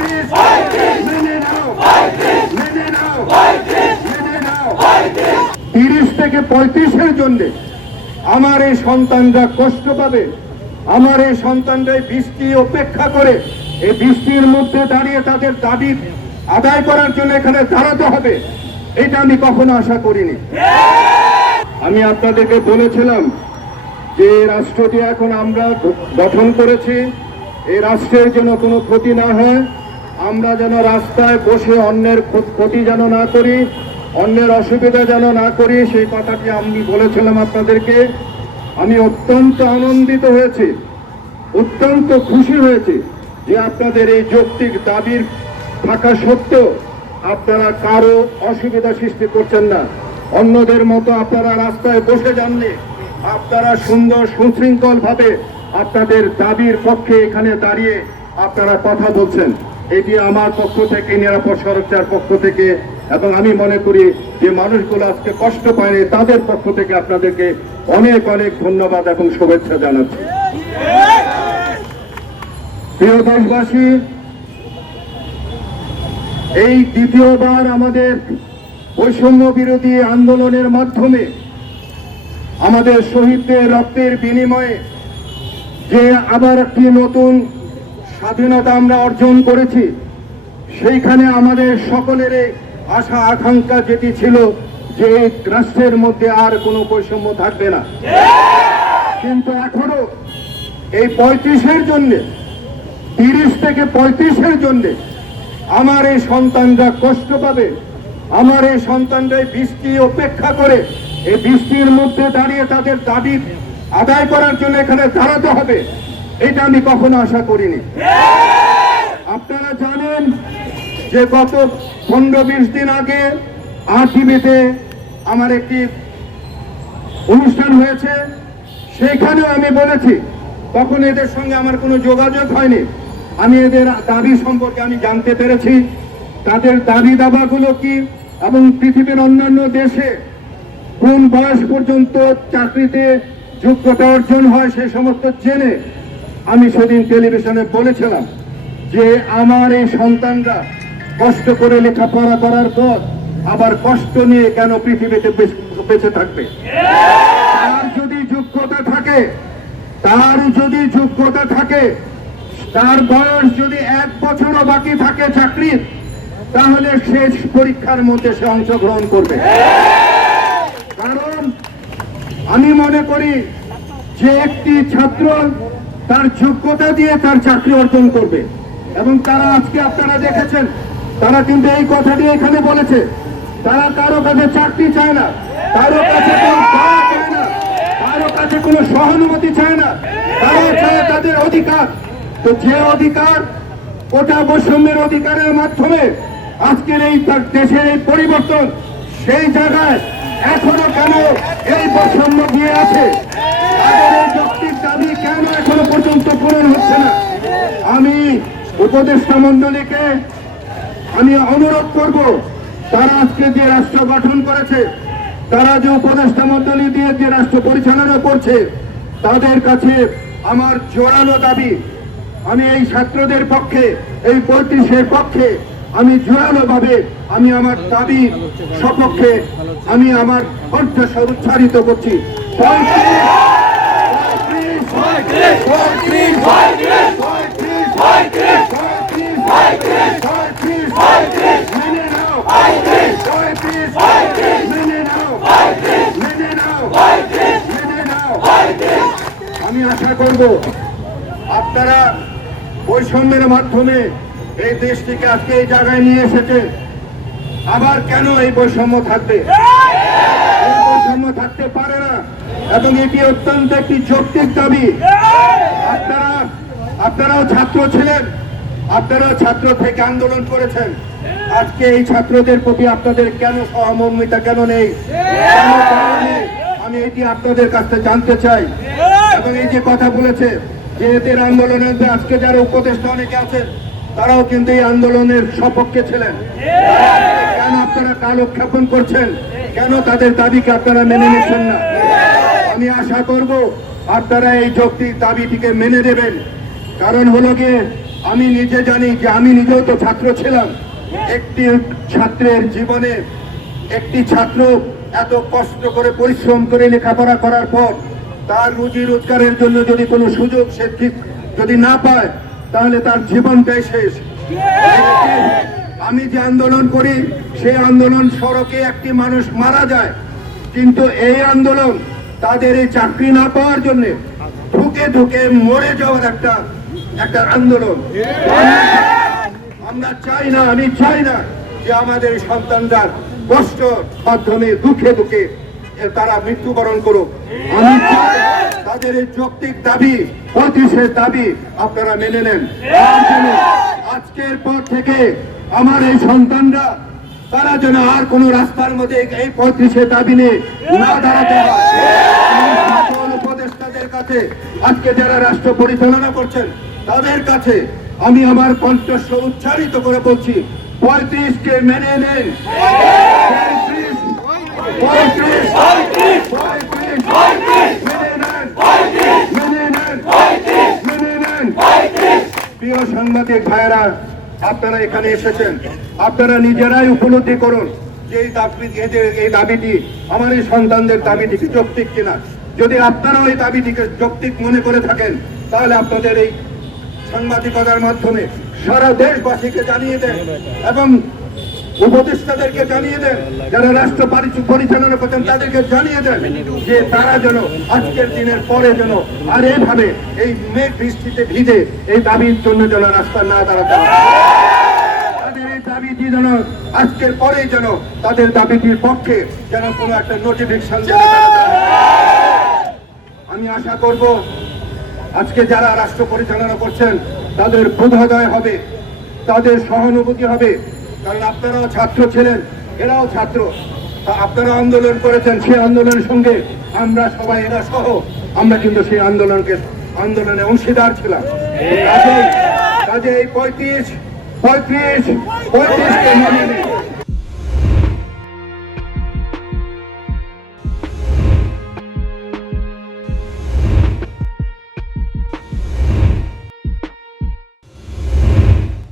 মেনে নাও, মেনে নাও, মেনে নাও। 30 থেকে 35-এর জন্য আমার এই সন্তানরা কষ্ট পাবে। আমার এই সন্তানরা বৃষ্টি উপেক্ষা করে এই বৃষ্টির মধ্যে দাঁড়িয়ে তাদের দাবি আদায় করার জন্য এখানে দাঁড়াতে হবে, এটা আমি কখনো আশা করিনি। আমি আপনাদেরকে বলেছিলাম যে রাষ্ট্রটি এখন আমরা গঠন করেছি, এই রাষ্ট্রের যেন কোনো ক্ষতি না হয়, আমরা যেন রাস্তায় বসে অন্যের ক্ষতি যেন না করি, অন্যের অসুবিধা যেন না করি, সেই কথাটি আমি বলেছিলাম আপনাদেরকে। আমি অত্যন্ত আনন্দিত হয়েছি, অত্যন্ত খুশি হয়েছি যে আপনাদের এই যৌক্তিক দাবির থাকা সত্ত্বেও আপনারা কারো অসুবিধা সৃষ্টি করছেন না। অন্যদের মতো আপনারা রাস্তায় বসে যাননি, আপনারা সুন্দর সুশৃঙ্খল ভাবে আপনাদের দাবির পক্ষে এখানে দাঁড়িয়ে আপনারা কথা বলছেন। এটি আমার পক্ষ থেকে, নিরাপদ সুরক্ষার পক্ষ থেকে, এবং আমি মনে করি যে মানুষগুলো আজকে কষ্ট পায়নি তাদের পক্ষ থেকে আপনাদেরকে অনেক অনেক ধন্যবাদ এবং শুভেচ্ছা জানাচ্ছি। প্রিয় দেশবাসী, এই দ্বিতীয়বার আমাদের বৈষম্য বিরোধী আন্দোলনের মাধ্যমে আমাদের শহীদদের রক্তের বিনিময়ে যে আবার একটি নতুন স্বাধীনতা আমরা অর্জন করেছি, সেইখানে আমাদের সকলের আশা আকাঙ্ক্ষা যেটি ছিল যে রাষ্ট্রের মধ্যে আর কোনো বৈষম্য থাকবে না, কিন্তু এখনো এই 35-এর জন্য, 30 থেকে 35-এর জন্য আমার এই সন্তানরা কষ্ট পাবে। আমার এই সন্তানরা বৃষ্টি উপেক্ষা করে এই বৃষ্টির মধ্যে দাঁড়িয়ে তাদের দাবি আদায় করার জন্য এখানে দাঁড়াতে হবে, এটা আমি কখনো আশা করিনি। আপনারা জানেন যে গত 15-20 দিন আগে RTVতে আমার একটি অনুষ্ঠান হয়েছে, সেইখানেও আমি বলেছি, তখন এদের সঙ্গে আমার কোনো যোগাযোগ হয়নি, আমি এদের দাবি সম্পর্কে আমি জানতে পেরেছি, তাদের দাবি দাবাগুলো কি এবং পৃথিবীর অন্যান্য দেশে কোন বয়স পর্যন্ত চাকরিতে যোগ্যতা অর্জন হয় সে সমস্ত জেনে আমি সেদিন টেলিভিশনে বলেছিলাম যে আমার এই সন্তানরা কষ্ট করে লেখাপড়া করার পর আবার কষ্ট নিয়ে কেন পৃথিবীতে বেঁচে থাকবে। তার যদি যোগ্যতা থাকে, তার বয়স যদি 1 বছরও বাকি থাকে চাকরির, তাহলে শেষ পরীক্ষার মধ্যে সে অংশগ্রহণ করবে। কারণ আমি মনে করি যে একটি ছাত্র তার যোগ্যতা দিয়ে তার চাকরি অর্জন করবে, এবং তারা আজকে আপনারা দেখেছেন তারা কিন্তু এই কথাটি এখানে বলেছে, তারা কারো কাছে চাকরি চায় না, কারো কাছে কোনো দয়া চায় না, কারো কাছে কোনো সহানুভূতি চায় না, তারা চায় তাদের অধিকার। তো যে অধিকার, কোটা বৈষম্যের অধিকারের মাধ্যমে আজকের এই দেশের এই পরিবর্তন, সেই জায়গায় এখনো কেন এই বৈষম্য দিয়ে আছে, তাদের এই যৌক্তিক দাবি কেন এখনো পর্যন্ত পূরণ হচ্ছে না। আমি উপদেষ্টা মন্ডলীকে আমি অনুরোধ করব, তারা আজকে যে রাষ্ট্র গঠন করেছে, তারা যে উপদেষ্টা মন্ডলী দিয়ে যে রাষ্ট্র পরিচালনা করছে, তাদের কাছে আমার জোরালো দাবি, আমি এই ছাত্রদের পক্ষে, এই 35-এর পক্ষে আমি জোরালো ভাবে আমি আমার দাবি সপক্ষে আমি আমার কণ্ঠ উচ্চারিত করছি। আমি আশা করব আপনারা বৈষম্যের মাধ্যমে এই দেশটিকে আজকে এই জায়গায় নিয়ে এসেছেন, আবার কেন এই বৈষম্য থাকবে? এই বৈষম্য থাকতে পারে না, এবং এটি অত্যন্ত একটি যৌক্তিক দাবি। আপনারাও ছাত্র ছিলেন, আপনারাও ছাত্র থেকে আন্দোলন করেছেন, আজকে এই ছাত্রদের প্রতি আপনাদের কেন সহমর্মিতা কেন নেই? আমি এটি আপনাদের কাছে জানতে চাই। এবং এই যে কথা বলেছে যে এদের আন্দোলনের আজকে যারা উপদেষ্টা অনেকে আছেন, তারাও কিন্তু এই আন্দোলনের সপক্ষে ছিলেন, কেন আপনারা কালক্ষেপণ করছেন? কেন তাদের দাবিকে আপনারা মেনে নিচ্ছেন না? আমি আশা করব আপনারা এই যৌক্তিক দাবিটিকে মেনে নেবেন। কারণ হলো গিয়ে আমি নিজে জানি যে আমি নিজেও তো ছাত্র ছিলাম। একটি ছাত্রের জীবনে একটি ছাত্র এত কষ্ট করে পরিশ্রম করে লেখাপড়া করার পর তার রুজি রোজগারের জন্য যদি কোনো সুযোগ সে ঠিক যদি না পায় তাহলে তার জীবনটাই শেষ। আমি যে আন্দোলন করি সেই আন্দোলন সড়কে একটি মানুষ মারা যায়, কিন্তু এই আন্দোলন তাদের এই চাকরি না পাওয়ার জন্য ঢুকে ঢুকে মরে যাওয়ার একটা আন্দোলন। আমরা চাই না, আমি চাই না যে আমাদের সন্তানরা কষ্ট মাধ্যমে দুঃখে দুঃখে তারা মৃত্যুবরণ করুক। আমি চাই তাদের এই যৌক্তিক দাবি 35-এর দাবি আপনারা মেনে নেন। আজকের পর থেকে আমার এই সন্তানরা তারা যেন আর কোন রাস্তার মধ্যে এই 35-এর দাবি নিয়ে না দাঁড়াতে হয়। সকল উপদেষ্টাদের কাছে আজকে যারা রাষ্ট্র পরিচালনা করছেন তাদের কাছে আমি আমার কণ্ঠস্বর উচ্চারিত করে বলছি, 35-কে মেনে নেন। 35 প্রিয় সাংবাদিক ভাইয়েরা, আপনারা এখানে এসেছেন, আপনারা নিজেরাই উপলব্ধি করুন যে এই দাবিটি আমার এই সন্তানদের দাবিটি যৌক্তিক কিনা। যদি আপনারাও এই দাবিটিকে যৌক্তিক মনে করে থাকেন তাহলে আপনাদের এই সাংবাদিকতার মাধ্যমে সারা দেশবাসীকে জানিয়ে দেন এবং উপদেষ্টাদেরকে জানিয়ে দেন, যারা রাষ্ট্র পরিচালনা করছেন তাদেরকে জানিয়ে দেন যে তারা যেন আজকের দিনের পরে যেন আর এইভাবে এই মেঘ বৃষ্টিতে ভিজে এই দাবির জন্য যেন রাস্তা না দাঁড়াতে হয়। তাদের এই দাবিটি যেন আজকের পরে যেন তাদের দাবিটির পক্ষে যেন কোনো একটা নোটিফিকেশন যেন তারা দেয়। আমি আশা করব আজকে যারা রাষ্ট্র পরিচালনা করছেন তাদের বোধোদয় হবে, তাদের সহানুভূতি হবে, কারণ আপনারাও ছাত্র ছিলেন, এরাও ছাত্র, আপনারা আন্দোলন করেছেন, সেই আন্দোলনের সঙ্গে আমরা সবাই এরা সহ আমরা কিন্তু সেই আন্দোলনে অংশীদার ছিলাম। কাজে এই 35-কে মেনে নিন।